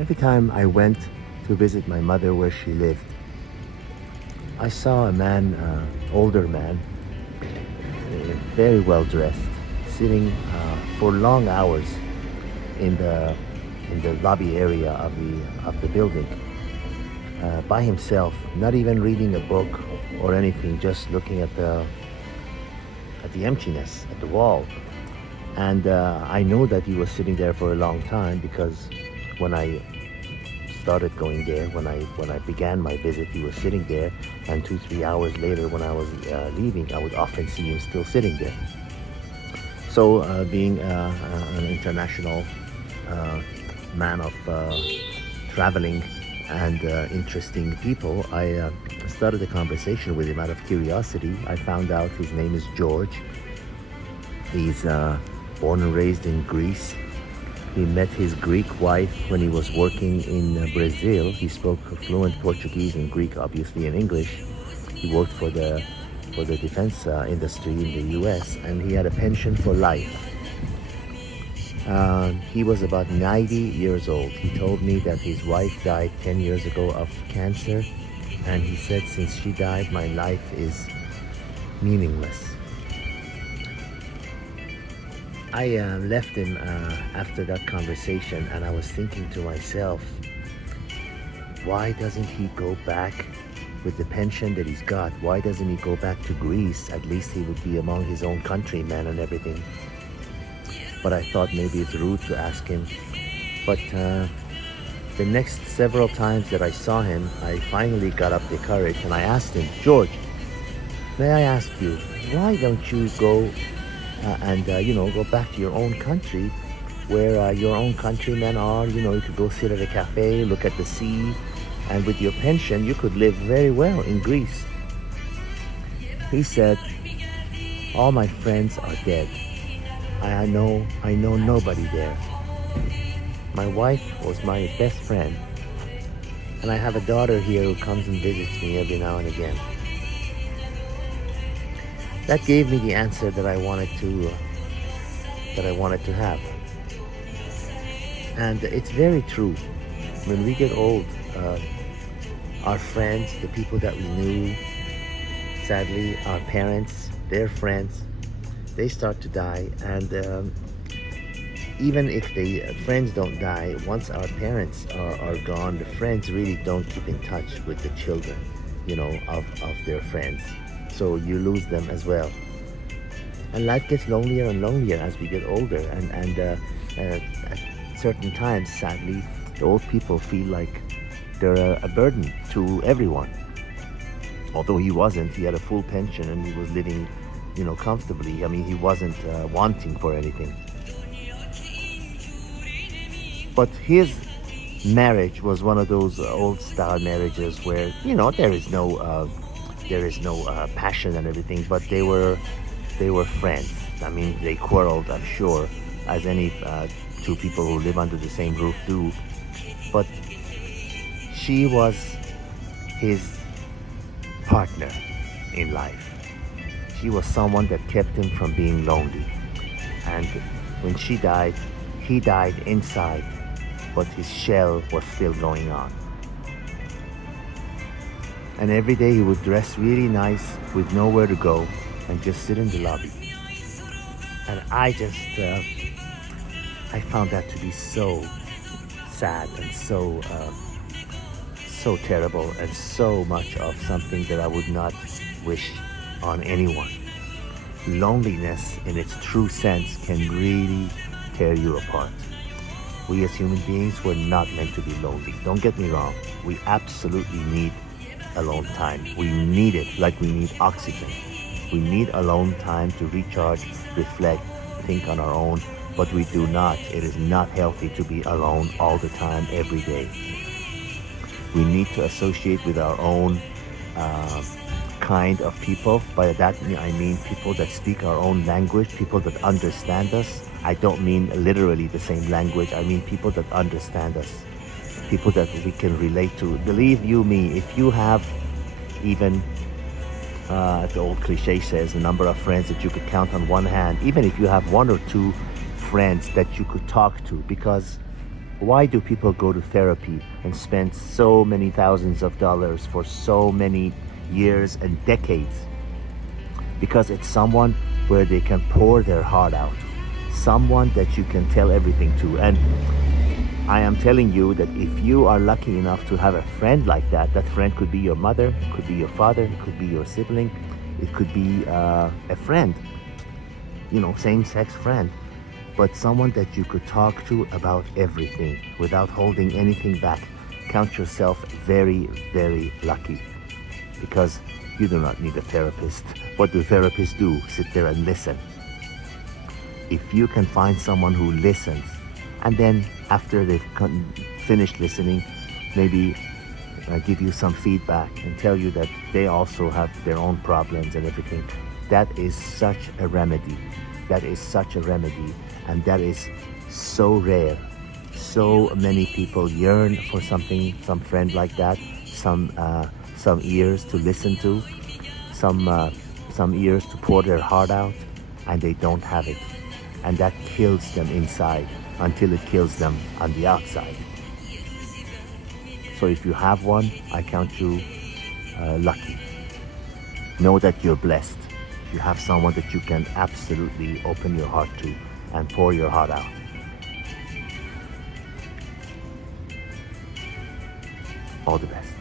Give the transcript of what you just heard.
Every time I went to visit my mother where she lived, I saw a man, older man, very well dressed, sitting for long hours in the lobby area of the building, by himself, not even reading a book or anything, just looking at the emptiness at the wall. And I know that he was sitting there for a long time because when I started going there, when I began my visit, he was sitting there, and 2 3 hours later, when I was leaving, I would often see him still sitting there. So, being an international man of traveling and interesting people, I started a conversation with him out of curiosity. I found out his name is George. He's born and raised in Greece. He met his Greek wife when he was working in Brazil. He spoke fluent Portuguese and Greek, obviously, and English. He worked for the defense industry in the U.S., and he had a pension for life. He was about 90 years old. He told me that his wife died 10 years ago of cancer, and he said, since she died, my life is meaningless. I left him after that conversation, and I was thinking to myself, why doesn't he go back with the pension that he's got? Why doesn't he go back to Greece? At least he would be among his own countrymen and everything. But I thought maybe it's rude to ask him. But the next several times that I saw him, I finally got up the courage and I asked him, George, may I ask you, why don't you go and go back to your own country where your own countrymen are? You could go sit at a cafe, look at the sea, and with your pension, you could live very well in Greece. He said, all my friends are dead. I know nobody there. My wife was my best friend, and I have a daughter here who comes and visits me every now and again. That gave me the answer that I wanted to have. And it's very true. When we get old, our friends, the people that we knew, sadly, our parents, their friends, they start to die. And even if the friends don't die, once our parents are gone, the friends really don't keep in touch with the children, of their friends. So you lose them as well. And life gets lonelier and lonelier as we get older. And at certain times, sadly, the old people feel like they're a burden to everyone. Although he wasn't, he had a full pension and he was living, comfortably. I mean, he wasn't wanting for anything. But his marriage was one of those old style marriages where, there is no passion and everything, but they were friends. I mean, they quarreled, I'm sure, as any two people who live under the same roof do. But she was his partner in life. She was someone that kept him from being lonely. And when she died, he died inside, but his shell was still going on. And every day he would dress really nice with nowhere to go and just sit in the lobby. And I found that to be so sad and so terrible, and so much of something that I would not wish on anyone. Loneliness in its true sense can really tear you apart. We as human beings were not meant to be lonely. Don't get me wrong. We absolutely need alone time. We need it like we need oxygen. We need alone time to recharge, reflect, think on our own, but we do not. It is not healthy to be alone all the time, every day. We need to associate with our own kind of people. By that I mean people that speak our own language, people that understand us. I don't mean literally the same language. I mean people that understand us, people that we can relate to. Believe you me, if you have even, the old cliche says, a number of friends that you could count on one hand, even if you have one or two friends that you could talk to, because Why do people go to therapy and spend so many thousands of dollars for so many years and decades? Because it's someone where they can pour their heart out, someone that you can tell everything to. And I am telling you that if you are lucky enough to have a friend like that, that friend could be your mother, it could be your father, it could be your sibling, it could be a friend, same-sex friend, but someone that you could talk to about everything without holding anything back. Count yourself very, very lucky, because you do not need a therapist. What do therapists do? Sit there and listen. If you can find someone who listens, and then after they've finished listening, maybe give you some feedback and tell you that they also have their own problems and everything, that is such a remedy. That is such a remedy, and that is so rare. So many people yearn for some friend like that, some ears to listen to, some ears to pour their heart out, and they don't have it. And that kills them inside until it kills them on the outside. So if you have one, I count you lucky. Know that you're blessed. You have someone that you can absolutely open your heart to and pour your heart out. All the best.